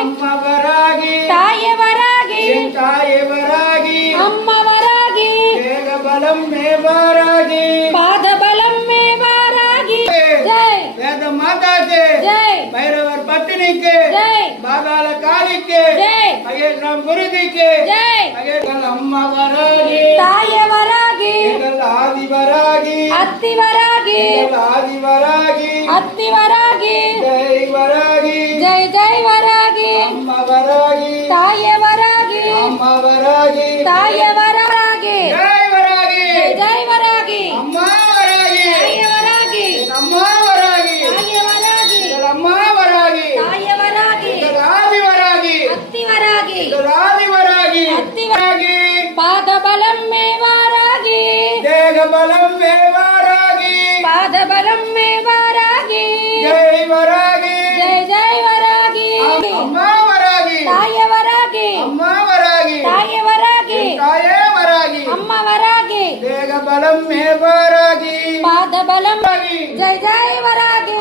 அம்மா வராகி தாயே வராகி என் தாயே வராகி அம்மா வராகி தேக பலம் மே வராகி பாத பலம் மே வராகி ஜெய் வேத மாதாக்கு ஜெய் பைரவர் பத்தினிக்கு ஜெய் பாதாள காளிக்கு ஜெய் மகேஸ்வரம் குருதிக்கு ஜெய் எங்கள் அம்மா வராகி தாயே வராகி எங்கள் ஆதி வராகி அத்தி வராகி எங்கள் ஆதி வராகி அத்தி வராகி ஜெய் வராகி ஜெய் ஜெய் வராகி அம்மா வராகி தாயே வராகி அம்மா வராகி தாயே வராகி ஜெய் வராகி ஜெய் வராகி அம்மா வராகி தாயே வராகி அம்மா வராகி தாயே வராகி எங்கள் அம்மா வராகி தாயே வராகி எங்கள் ஆதி வராகி அத்தி வராகி எங்கள் ஆதி வராகி அத்தி வராகி பாத பலம் மே வராகி தேக பலம் மே வராகி பாத பலம் மே வராகி ஜெய் வராகி ஜெய் ஜெய் வராகி அம்மா வராகி தாயே வராகி அம்மா வராகி தாயே வராகி தாயே வராகி அம்மா வராகி தேக பலம் மே வராகி பாத பலம் வராகி ஜெய் ஜெய் வராகி